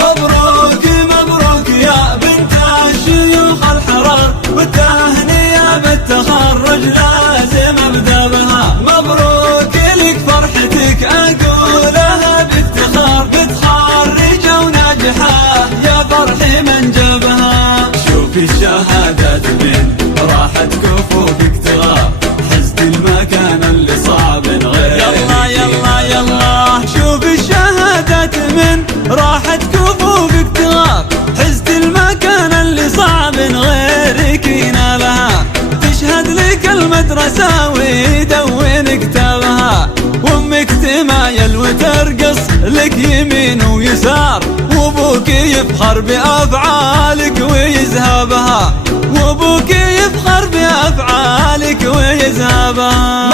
مبروك مبروك يا بنت الشيوخ الحرار، والتهنئة بالتخرج لازم ابدا بها. مبروك لك فرحتك اقولها بافتخار، متخرجة وناجحة يا فرحي من جابها. شوفي الشهادات من راحت كفوفك تغار، حزت المكان اللي صعب غيرك. يلا يلا يلا شوفي الشهادات من راحت كفوفك تغار، حزت المكان اللي صعب غيرك ينالها. تشهد لك المدرسة ويدون كتابها، وامك تمايل وترقص لك يمين ويسار، وابوك يفخر بافعالك ويذهبها، وابوك يفخر بافعالك ويذهبها.